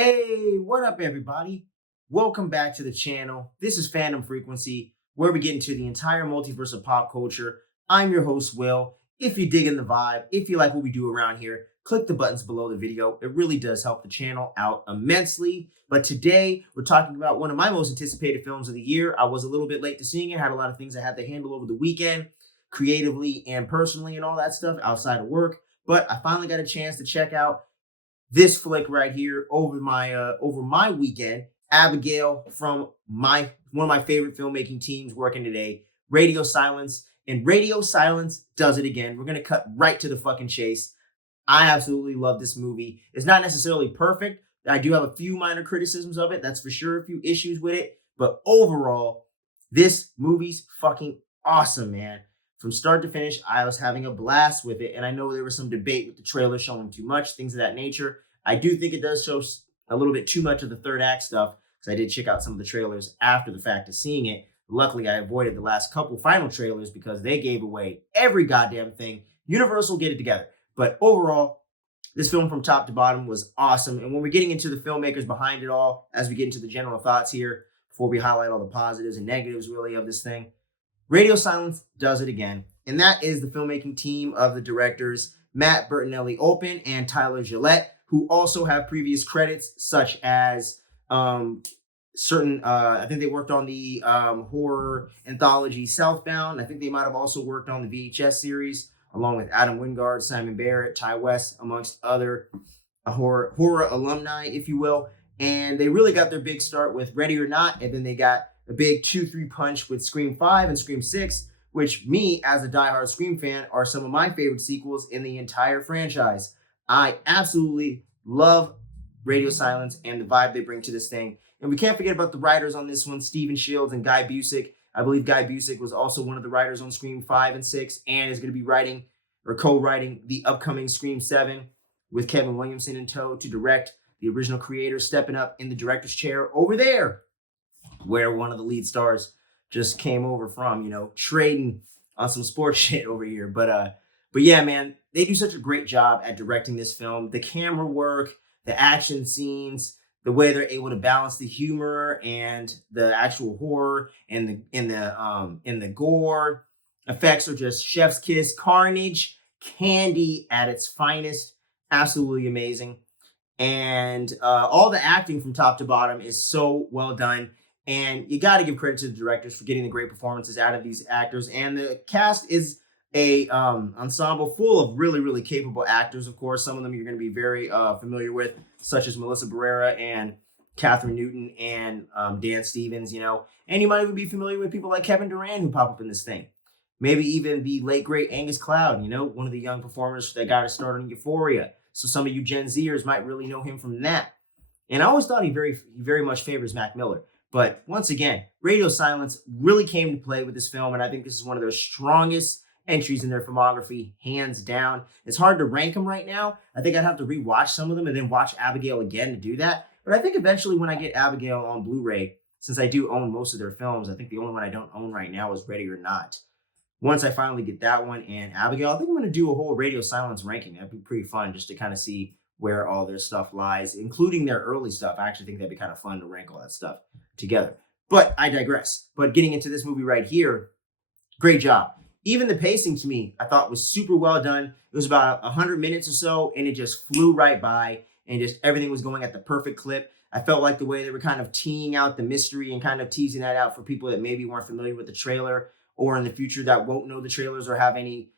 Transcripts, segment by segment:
Hey, what up, everybody? Welcome back to the channel. This is Fandom Frequency, where we get into the entire multiverse of pop culture. I'm your host, Will. If you're digging the vibe, if you like what we do around here, click the buttons below the video. It really does help the channel out immensely. But today, we're talking about one of my most anticipated films of the year. I was a little bit late to seeing it, had a lot of things I had to handle over the weekend, creatively and personally, and all that stuff outside of work. But I finally got a chance to check out this flick right here over my weekend. Abigail from my one of my favorite filmmaking teams working today, Radio Silence, and Radio Silence does it again. We're gonna cut right to the fucking chase. I absolutely love this movie. It's not necessarily perfect. I do have a few minor criticisms of it, that's for sure, a few issues with it, but overall, this movie's fucking awesome, man. From start to finish, I was having a blast with it, and I know there was some debate with the trailer showing too much, things of that nature. I do think it does show a little bit too much of the third act stuff, because I did check out some of the trailers after the fact of seeing it. Luckily, I avoided the last couple final trailers because they gave away every goddamn thing. Universal, get it together. But overall, this film from top to bottom was awesome. And when we're getting into the filmmakers behind it all, as we get into the general thoughts here, before we highlight all the positives and negatives really of this thing, Radio Silence does it again. And that is the filmmaking team of the directors Matt Bertinelli-Olpin and Tyler Gillette, who also have previous credits such as I think they worked on the horror anthology Southbound. I think they might have also worked on the VHS series along with Adam Wingard, Simon Barrett, Ty West, amongst other horror alumni, if you will. And they really got their big start with Ready or Not, and then they got a big 2-3 punch with Scream 5 and Scream 6, which me, as a diehard Scream fan, are some of my favorite sequels in the entire franchise. I absolutely love Radio Silence and the vibe they bring to this thing. And we can't forget about the writers on this one, Steven Shields and Guy Busick. I believe Guy Busick was also one of the writers on Scream 5 and 6 and is going to be writing or co-writing the upcoming Scream 7 with Kevin Williamson in tow to direct, the original creator stepping up in the director's chair over there, where one of the lead stars just came over from, trading on some sports shit over here. But yeah, man, they do such a great job at directing this film. The camera work, the action scenes, the way they're able to balance the humor and the actual horror and the gore effects are just chef's kiss, carnage, candy at its finest. Absolutely amazing. And all the acting from top to bottom is so well done. And you got to give credit to the directors for getting the great performances out of these actors. And the cast is a ensemble full of really, really capable actors. Of course, some of them you're going to be very familiar with, such as Melissa Barrera and Catherine Newton and Dan Stevens, And you might even be familiar with people like Kevin Durant who pop up in this thing. Maybe even the late, great Angus Cloud, one of the young performers that got us started in Euphoria. So some of you Gen Zers might really know him from that. And I always thought he very much favors Mac Miller. But once again, Radio Silence really came to play with this film, and I think this is one of their strongest entries in their filmography, hands down. It's hard to rank them right now. I think I'd have to rewatch some of them and then watch Abigail again to do that. But I think eventually when I get Abigail on Blu-ray, since I do own most of their films, I think the only one I don't own right now is Ready or Not. Once I finally get that one and Abigail, I think I'm going to do a whole Radio Silence ranking. That'd be pretty fun just to kind of see where all their stuff lies, including their early stuff. I actually think that'd be kind of fun to rank all that stuff together. But I digress. But getting into this movie right here, great job. Even the pacing to me, I thought was super well done. It was about 100 minutes or so, and it just flew right by, and just everything was going at the perfect clip. I felt like the way they were kind of teeing out the mystery and kind of teasing that out for people that maybe weren't familiar with the trailer, or in the future that won't know the trailers or have any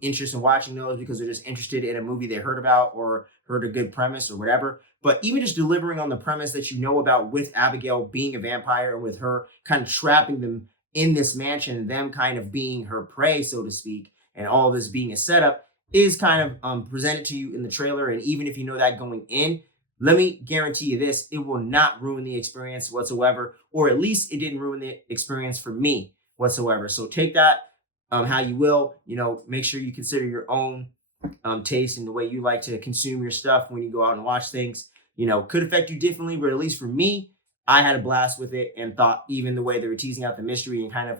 interest in watching those because they're just interested in a movie they heard about or heard a good premise or whatever. But even just delivering on the premise that you know about with Abigail being a vampire and with her kind of trapping them in this mansion and them kind of being her prey, so to speak, and all of this being a setup is kind of presented to you in the trailer. And even if you know that going in, let me guarantee you this, it will not ruin the experience whatsoever, or at least it didn't ruin the experience for me whatsoever. So take that how you will, make sure you consider your own taste and the way you like to consume your stuff when you go out and watch things. Could affect you differently, but at least for me, I had a blast with it and thought even the way they were teasing out the mystery and kind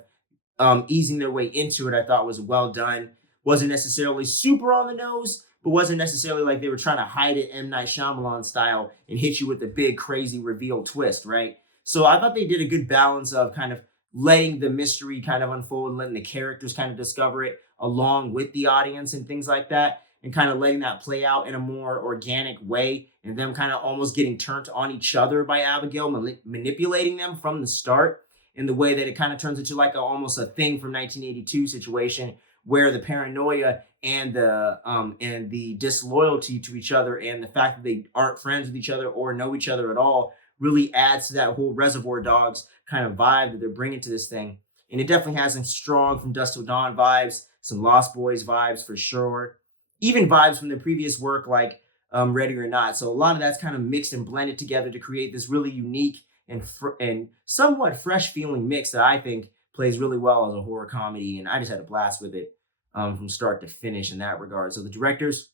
of easing their way into it, I thought was well done. Wasn't necessarily super on the nose, but wasn't necessarily like they were trying to hide it M. Night Shyamalan style and hit you with the big crazy reveal twist, right? So I thought they did a good balance of kind of letting the mystery kind of unfold and letting the characters kind of discover it along with the audience and things like that, and kind of letting that play out in a more organic way, and them kind of almost getting turned on each other by Abigail, manipulating them from the start in the way that it kind of turns into like almost a thing from 1982 situation where the paranoia and the disloyalty to each other and the fact that they aren't friends with each other or know each other at all really adds to that whole Reservoir Dogs kind of vibe that they're bringing to this thing. And it definitely has some strong From Dusk Till Dawn vibes, some Lost Boys vibes for sure, even vibes from the previous work like Ready or Not. So a lot of that's kind of mixed and blended together to create this really unique and somewhat fresh feeling mix that I think plays really well as a horror comedy. And I just had a blast with it from start to finish in that regard. So the directors,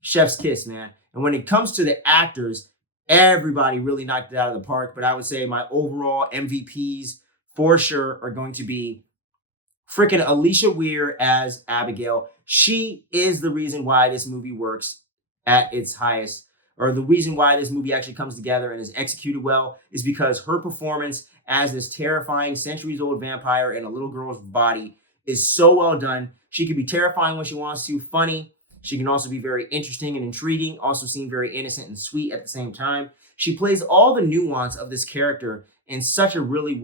chef's kiss, man. And when it comes to the actors, everybody really knocked it out of the park. But I would say my overall MVPs for sure are going to be freaking Alicia Weir as Abigail. She is the reason why this movie works at its highest, or the reason why this movie actually comes together and is executed well, is because her performance as this terrifying centuries-old vampire in a little girl's body is so well done. She can be terrifying when she wants to, funny. She can also be very interesting and intriguing, also seem very innocent and sweet at the same time. She plays all the nuance of this character in such a really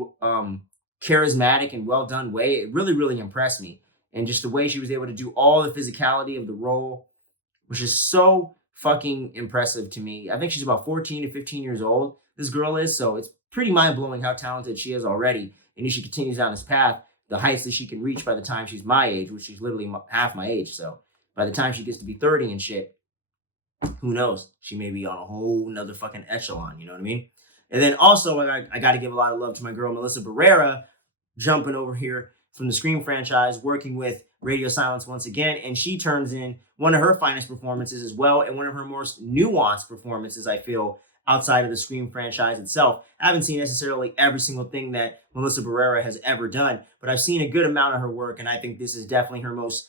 charismatic and well done way. It really, really impressed me. And just the way she was able to do all the physicality of the role, which is so fucking impressive to me. I think she's about 14 to 15 years old, this girl is, so it's pretty mind-blowing how talented she is already. And if she continues down this path, the heights that she can reach by the time she's my age, which she's literally half my age, so by the time she gets to be 30 and shit, who knows? She may be on a whole nother fucking echelon, you know what I mean? And then also, I got to give a lot of love to my girl, Melissa Barrera, jumping over here from the Scream franchise, working with Radio Silence once again, and she turns in one of her finest performances as well, and one of her most nuanced performances, I feel, outside of the Scream franchise itself. I haven't seen necessarily every single thing that Melissa Barrera has ever done, but I've seen a good amount of her work, and I think this is definitely her most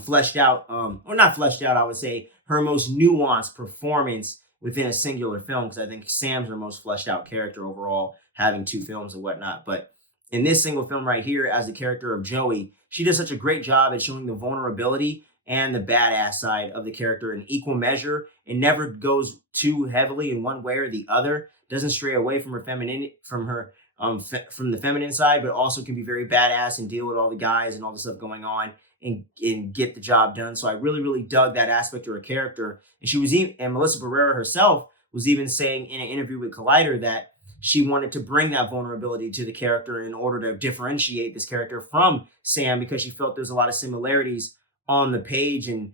fleshed out, or not fleshed out, I would say, her most nuanced performance within a singular film, because I think Sam's her most fleshed out character overall, having 2 films and whatnot. But in this single film right here, as the character of Joey, she does such a great job at showing the vulnerability and the badass side of the character in equal measure. It never goes too heavily in one way or the other. Doesn't stray away from her from the feminine side, but also can be very badass and deal with all the guys and all the stuff going on and get the job done. So I really, really dug that aspect of her character. And she was even, and Melissa Barrera herself was even saying in an interview with Collider that she wanted to bring that vulnerability to the character in order to differentiate this character from Sam, because she felt there's a lot of similarities on the page and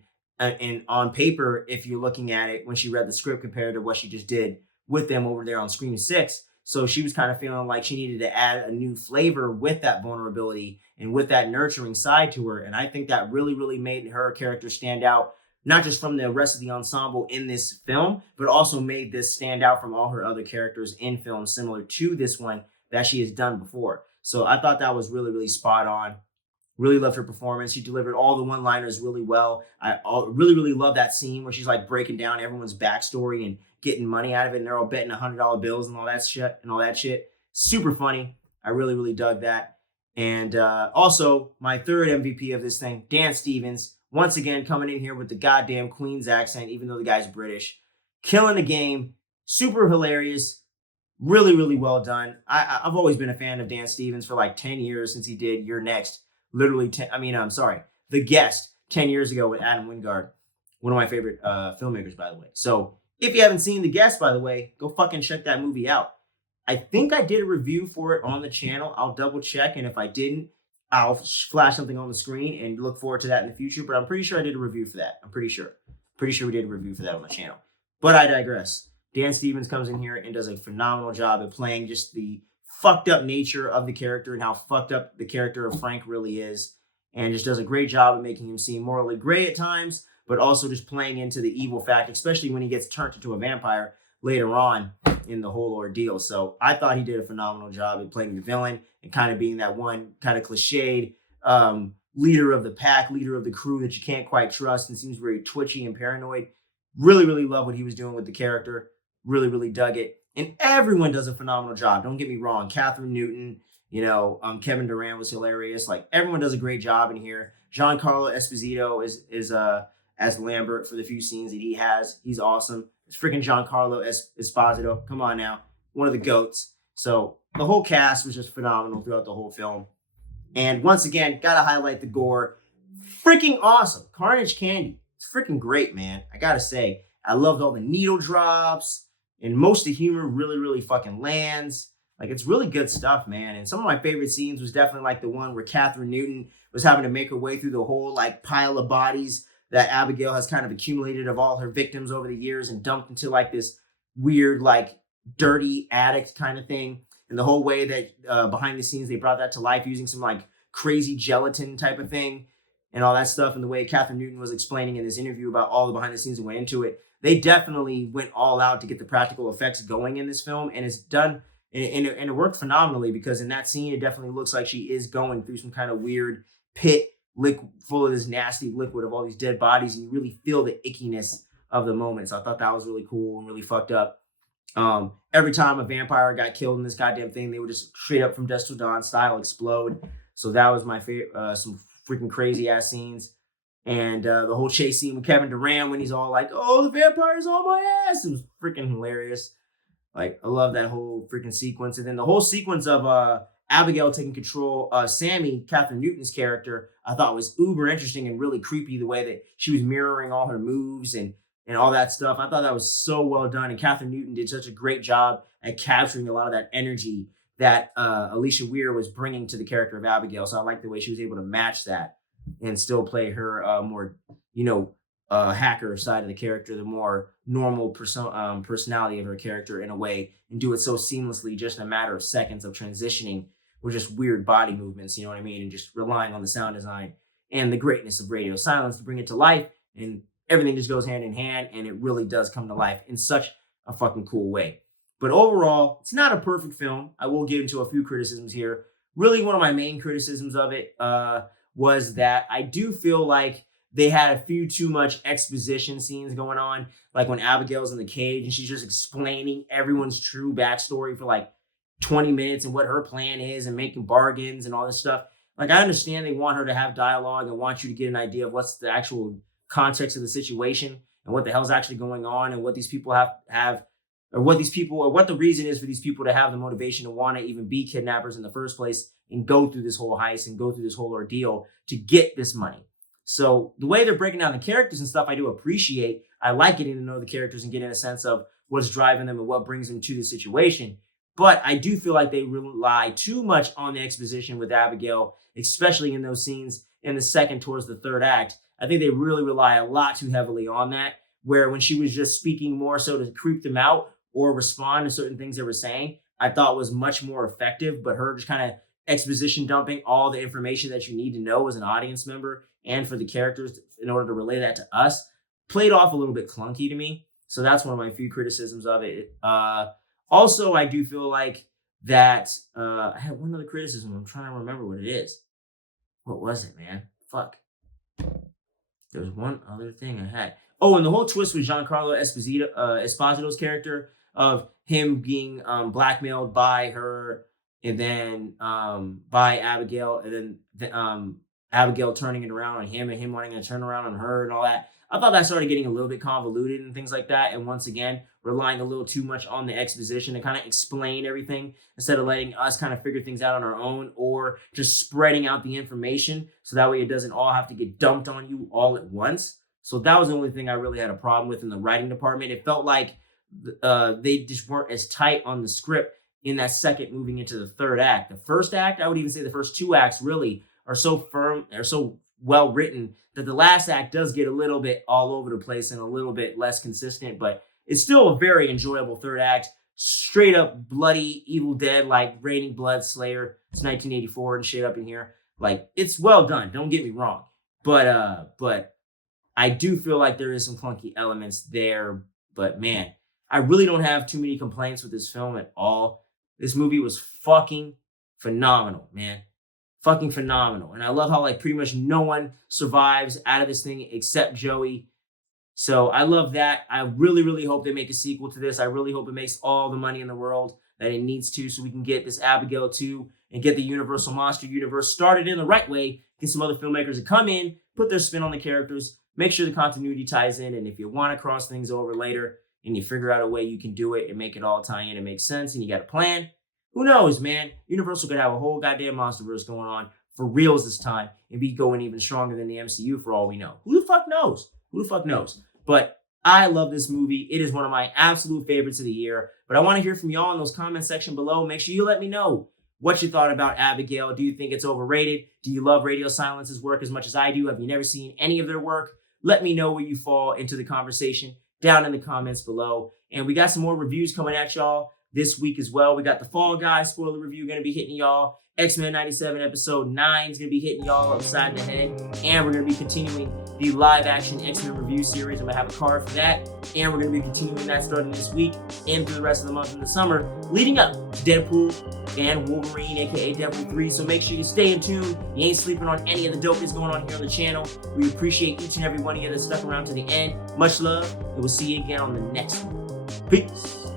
on paper if you're looking at it when she read the script compared to what she just did with them over there on Scream 6. So she was kind of feeling like she needed to add a new flavor with that vulnerability and with that nurturing side to her. And I think that really, really made her character stand out, not just from the rest of the ensemble in this film, but also made this stand out from all her other characters in films similar to this one that she has done before. So I thought that was really, really spot on. Really loved her performance. She delivered all the one-liners really well. I really, really love that scene where she's like breaking down everyone's backstory and getting money out of it, and they're all betting $100 bills and all that shit. Super funny. I really, really dug that. And also, my third MVP of this thing, Dan Stevens, once again coming in here with the goddamn Queen's accent, even though the guy's British. Killing the game. Super hilarious. Really, really well done. I've always been a fan of Dan Stevens for like 10 years since he did You're Next. Literally, The Guest 10 years ago with Adam Wingard. One of my favorite filmmakers, by the way. So if you haven't seen The Guest, by the way, go fucking check that movie out. I think I did a review for it on the channel. I'll double check, and if I didn't, I'll flash something on the screen and look forward to that in the future. But I'm pretty sure I did a review for that. I'm pretty sure. Pretty sure we did a review for that on the channel. But I digress. Dan Stevens comes in here and does a phenomenal job at playing just the fucked up nature of the character and how fucked up the character of Frank really is. And just does a great job of making him seem morally gray at times, but also just playing into the evil fact, especially when he gets turned into a vampire later on in the whole ordeal. So I thought he did a phenomenal job at playing the villain and kind of being that one kind of cliched leader of the pack, leader of the crew that you can't quite trust and seems very twitchy and paranoid. Really, really love what he was doing with the character. Really, really dug it. And everyone does a phenomenal job. Don't get me wrong. Catherine Newton, Kevin Durant was hilarious. Like everyone does a great job in here. Giancarlo Esposito is as Lambert for the few scenes that he has. He's awesome. It's freaking Giancarlo Esposito. Come on now, one of the goats. So the whole cast was just phenomenal throughout the whole film. And once again, gotta highlight the gore. Freaking awesome. Carnage Candy. It's freaking great, man. I gotta say, I loved all the needle drops, and most of the humor really, really fucking lands. Like, it's really good stuff, man. And some of my favorite scenes was definitely like the one where Catherine Newton was having to make her way through the whole like pile of bodies that Abigail has kind of accumulated of all her victims over the years and dumped into like this weird, like dirty attic kind of thing. And the whole way that behind the scenes they brought that to life using some like crazy gelatin type of thing and all that stuff. And the way Catherine Newton was explaining in this interview about all the behind the scenes that went into it, they definitely went all out to get the practical effects going in this film, and it's done. And it worked phenomenally because in that scene, it definitely looks like she is going through some kind of weird pit full of this nasty liquid of all these dead bodies, and you really feel the ickiness of the moment. So I thought that was really cool and really fucked up. Every time a vampire got killed in this goddamn thing, they would just straight up from dusk till dawn style explode. So that was my favorite. Some freaking crazy ass scenes. And the whole chase scene with Kevin Durant when he's all like, "Oh, the vampire's on my ass." It was freaking hilarious. Like, I love that whole freaking sequence. And then the whole sequence of Abigail taking control of Sammy, Catherine Newton's character, I thought was uber interesting and really creepy the way that she was mirroring all her moves and all that stuff. I thought that was so well done. And Catherine Newton did such a great job at capturing a lot of that energy that Alicia Weir was bringing to the character of Abigail. So I like the way she was able to match that and still play her more, hacker side of the character, the more normal personality of her character in a way, and do it so seamlessly, just in a matter of seconds of transitioning with just weird body movements, you know what I mean? And just relying on the sound design and the greatness of radio silence to bring it to life. And everything just goes hand in hand, and it really does come to life in such a fucking cool way. But overall, it's not a perfect film. I will get into a few criticisms here. Really, one of my main criticisms of it was that I do feel like they had a few too much exposition scenes going on, like when Abigail's in the cage and she's just explaining everyone's true backstory for like 20 minutes and what her plan is and making bargains and all this stuff. Like, I understand they want her to have dialogue and want you to get an idea of what's the actual context of the situation and what the hell's actually going on and what these people have or what the reason is for these people to have the motivation to want to even be kidnappers in the first place and go through this whole heist and go through this whole ordeal to get this money. So the way they're breaking down the characters and stuff, I do appreciate. I like getting to know the characters and getting a sense of what's driving them and what brings them to the situation. But I do feel like they rely too much on the exposition with Abigail, especially in those scenes in the second towards the third act. I think they really rely a lot too heavily on that, where when she was just speaking more so to creep them out or respond to certain things they were saying, I thought was much more effective. But her just kind of exposition dumping all the information that you need to know as an audience member and for the characters in order to relay that to us played off a little bit clunky to me. So that's one of my few criticisms of it. Also, I do feel like that I had one other criticism. I'm trying to remember what it is. What was it, man? Fuck. There's one other thing I had. Oh, and the whole twist with Giancarlo Esposito's character of him being blackmailed by her and then by Abigail, and then Abigail turning it around on him and him wanting to turn around on her and all that. I thought that started getting a little bit convoluted and things like that. And once again, relying a little too much on the exposition to kind of explain everything instead of letting us kind of figure things out on our own or just spreading out the information so that way it doesn't all have to get dumped on you all at once. So that was the only thing I really had a problem with in the writing department. It felt like they just weren't as tight on the script in that second moving into the third act. The first act, I would even say the first two acts really are so firm, are so well written that the last act does get a little bit all over the place and a little bit less consistent, but it's still a very enjoyable third act. Straight up bloody Evil Dead, like Raining Blood Slayer. It's 1984 and shit up in here. Like, it's well done. Don't get me wrong, but I do feel like there is some clunky elements there. But man, I really don't have too many complaints with this film at all. This movie was fucking phenomenal, man. fucking phenomenal. And I love how like pretty much no one survives out of this thing except Joey. So I love that. I really, really hope they make a sequel to this. I really hope it makes all the money in the world that it needs to, so we can get this Abigail 2 and get the Universal Monster Universe started in the right way. Get some other filmmakers to come in, put their spin on the characters, make sure the continuity ties in. And if you want to cross things over later and you figure out a way you can do it and make it all tie in and make sense and you got a plan, who knows, man? Universal could have a whole goddamn MonsterVerse going on for reals this time and be going even stronger than the MCU for all we know. Who the fuck knows? Who the fuck knows? But I love this movie. It is one of my absolute favorites of the year. But I want to hear from y'all in those comment section below. Make sure you let me know what you thought about Abigail. Do you think it's overrated? Do you love Radio Silence's work as much as I do? Have you never seen any of their work? Let me know where you fall into the conversation down in the comments below. And we got some more reviews coming at y'all this week as well. We got the Fall Guys spoiler review going to be hitting y'all. X-Men 97 episode 9 is going to be hitting y'all upside the head. And we're going to be continuing the live action X-Men review series. I'm going to have a card for that. And we're going to be continuing that starting this week and through the rest of the month in the summer, leading up to Deadpool and Wolverine, aka Deadpool 3. So make sure you stay in tune. You ain't sleeping on any of the dope that's going on here on the channel. We appreciate each and every one of you that stuck around to the end. Much love, and we'll see you again on the next one. Peace.